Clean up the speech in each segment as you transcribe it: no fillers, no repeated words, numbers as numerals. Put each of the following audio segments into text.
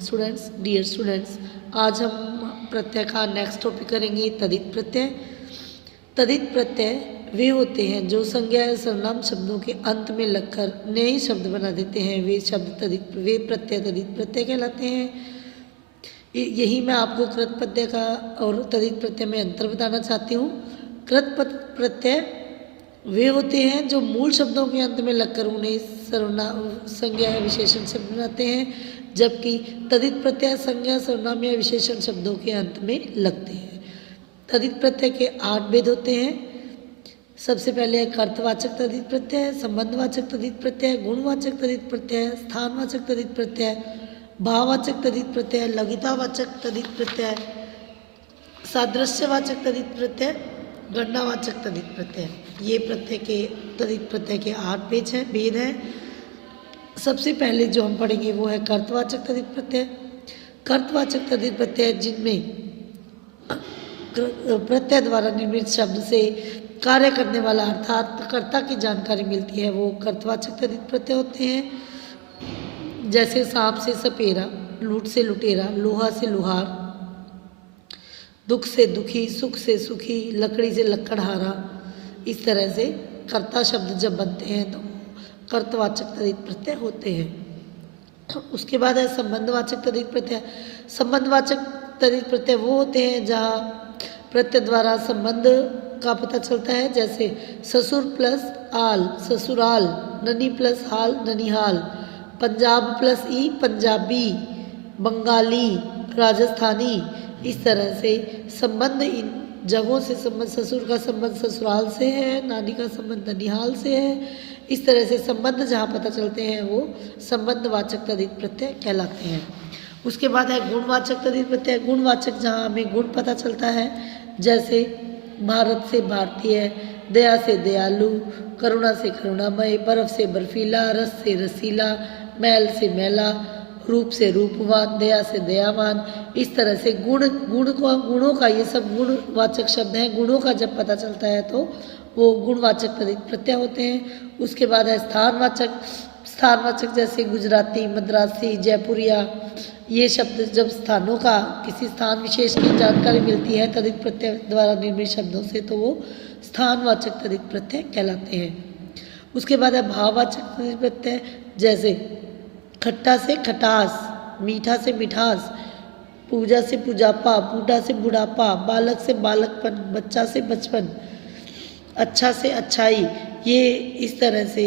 Students, dear students, आज हम प्रत्यय का नेक्स्ट टॉपिक करेंगे तदित प्रत्यय। तदित प्रत्यय वे होते हैं जो संज्ञा या सर्वनाम शब्दों के अंत में लगकर नए शब्द बना देते हैं। वे प्रत्यय तदित प्रत्यय कहलाते हैं। यही मैं आपको कृत प्रत्यय का और तदित प्रत्यय में अंतर बताना चाहती हूँ। कृत प्रत्यय वे होते हैं जो मूल शब्दों के अंत में लगकर उन्हें सर्वनाम संज्ञा या विशेषण शब्द बनाते हैं, जबकि तदित प्रत्यय संज्ञा सर्वनाम या विशेषण शब्दों के अंत में लगते हैं। तदित प्रत्यय के 8 भेद होते हैं। सबसे पहले है अर्थवाचक तदित प्रत्यय, संबंधवाचक तदित प्रत्यय, गुणवाचक तदित प्रत्यय, स्थानवाचक तदित प्रत्यय, भाववाचक तदित प्रत्यय, लघुतावाचक तदित प्रत्यय, सादृश्यवाचक तदित प्रत्यय, गणनावाचक तदित प्रत्यय। ये तदित प्रत्यय के 8 भेद हैं। सबसे पहले जो हम पढ़ेंगे वो है कर्तवाचक तदित प्रत्यय। कर्तवाचक तदित प्रत्यय जिनमें प्रत्यय द्वारा निर्मित शब्द से कार्य करने वाला अर्थात कर्ता की जानकारी मिलती है, वो कर्तवाचक तदित प्रत्यय होते हैं। जैसे सांप से सपेरा, लूट से लुटेरा, लोहा से लुहार, दुख से दुखी, सुख से सुखी, लकड़ी से लकड़हारा। इस तरह से कर्ता शब्द जब बनते हैं तो कर्तवाचक तदित प्रत्यय होते हैं। उसके बाद है संबंधवाचक तदित प्रत्यय। संबंधवाचक तदित प्रत्यय वो होते हैं जहाँ प्रत्यय द्वारा संबंध का पता चलता है। जैसे ससुर प्लस आल ससुराल, ननी प्लस हाल ननिहाल, पंजाब प्लस ई पंजाबी, बंगाली, राजस्थानी। इस तरह से संबंध इन जगहों से संबंध, ससुर का संबंध ससुराल से है, नानी का संबंध ननिहाल से है। इस तरह से संबंध जहाँ पता चलते हैं वो संबंधवाचक तदित प्रत्यय कहलाते हैं। उसके बाद है गुणवाचक तदित प्रत्यय। गुणवाचक जहाँ हमें गुण पता चलता है, जैसे भारत से भारतीय, दया से दयालु, करुणा से करुणामय, बर्फ से बर्फीला, रस से रसीला, मैल से मैला, रूप से रूपवान, दया से दयावान। इस तरह से गुणों का ये सब गुणवाचक शब्द हैं। गुणों का जब पता चलता है तो वो गुणवाचक तदित प्रत्यय होते हैं। उसके बाद है स्थानवाचक। स्थानवाचक जैसे गुजराती, मद्रासी, जयपुरिया, ये शब्द जब स्थानों का किसी स्थान विशेष की जानकारी मिलती है तदित प्रत्यय द्वारा निर्मित शब्दों से, तो वो स्थानवाचक तदित प्रत्यय कहलाते हैं। उसके बाद है भाववाचक तदित प्रत्यय। जैसे खट्टा से खटास, मीठा से मिठास, पूजा से पूजापा, बूढ़ा से बुढ़ापा, बालक से बालकपन, बच्चा से बचपन, अच्छा से अच्छाई। ये इस तरह से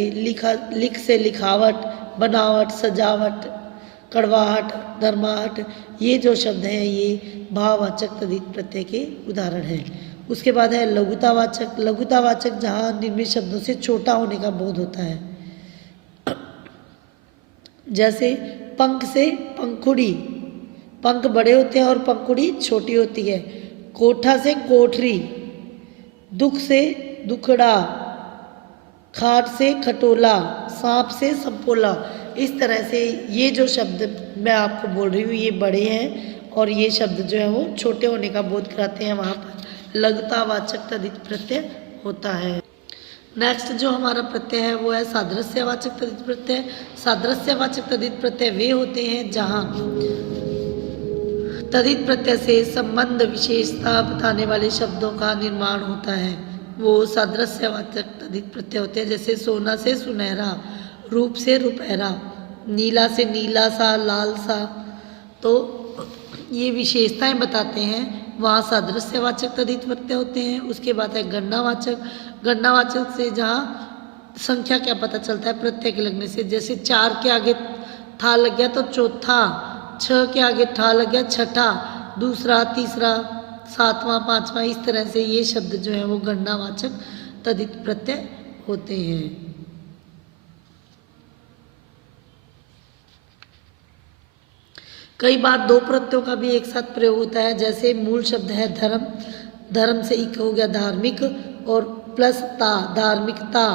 लिख से लिखावट, बनावट, सजावट, कड़वाहट, नरमाहट, ये जो शब्द हैं ये भाववाचक तदित प्रत्यय के उदाहरण हैं। उसके बाद है लघुतावाचक। लघुतावाचक जहाँ निर्मित शब्दों से छोटा होने का बोध होता है। जैसे पंख से पंखुड़ी, पंख बड़े होते हैं और पंखुड़ी छोटी होती है। कोठा से कोठरी, दुख से दुखड़ा, खाट से खटोला, सांप से संपोला। इस तरह से ये जो शब्द मैं आपको बोल रही हूँ ये बड़े हैं और ये शब्द जो है वो छोटे होने का बोध कराते हैं। वहाँ पर लघुतावाचक तदित प्रत्यय होता है। नेक्स्ट जो हमारा प्रत्यय है वो है सादृश्यवाचक तदित प्रत्यय। सादृश्यवाचक तदित प्रत्यय वे होते हैं जहाँ तदित प्रत्यय से संबंध विशेषता बताने वाले शब्दों का निर्माण होता है, वो सादृश्यवाचक तदित प्रत्यय होते हैं। जैसे सोना से सुनहरा, रूप से रुपहरा, नीला से नीला सा, लाल सा। तो ये विशेषताएं बताते हैं, वहाँ सादृश्यवाचक तदित प्रत्यय होते हैं। उसके बाद है गणनावाचक। गणनावाचक से जहाँ संख्या क्या पता चलता है प्रत्यय के लगने से। जैसे 4 के आगे था लग गया तो चौथा, 6 के आगे ठा लग गया छठा, दूसरा, तीसरा, सातवां, पांचवां। इस तरह से ये शब्द जो है वो गणनावाचक तदित प्रत्यय होते हैं। कई बार 2 प्रत्ययों का भी एक साथ प्रयोग होता है। जैसे मूल शब्द है धर्म, धर्म से इक हो गया धार्मिक, और प्लस ता धार्मिकता,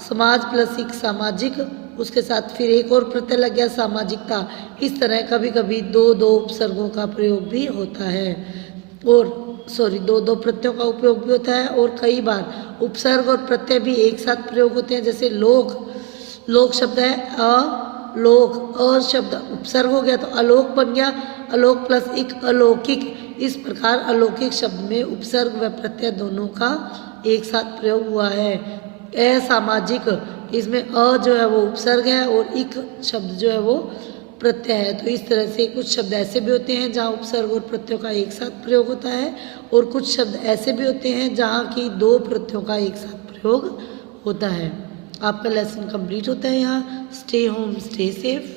समाज प्लस इक सामाजिक, उसके साथ फिर एक और प्रत्यय लग गया सामाजिकता। इस तरह कभी कभी 2 उपसर्गों का प्रयोग भी होता है, और दो प्रत्ययों का उपयोग भी होता है। और कई बार उपसर्ग और प्रत्यय भी एक साथ प्रयोग होते हैं। जैसे लोक, लोक शब्द है लोक, अ शब्द उपसर्ग हो गया तो अलोक बन गया, अलोक प्लस एक अलौकिक। इस प्रकार अलौकिक शब्द में उपसर्ग व प्रत्यय दोनों का एक साथ प्रयोग हुआ है। असामाजिक, इसमें अ जो है वो उपसर्ग है और इक शब्द जो है वो प्रत्यय है। तो इस तरह से कुछ शब्द ऐसे भी होते हैं जहाँ उपसर्ग और प्रत्ययों का एक साथ प्रयोग होता है, और कुछ शब्द ऐसे भी होते हैं जहाँ की दो प्रत्ययों का एक साथ प्रयोग होता है। आपका लेसन कंप्लीट होता है यहाँ। Stay home, stay safe.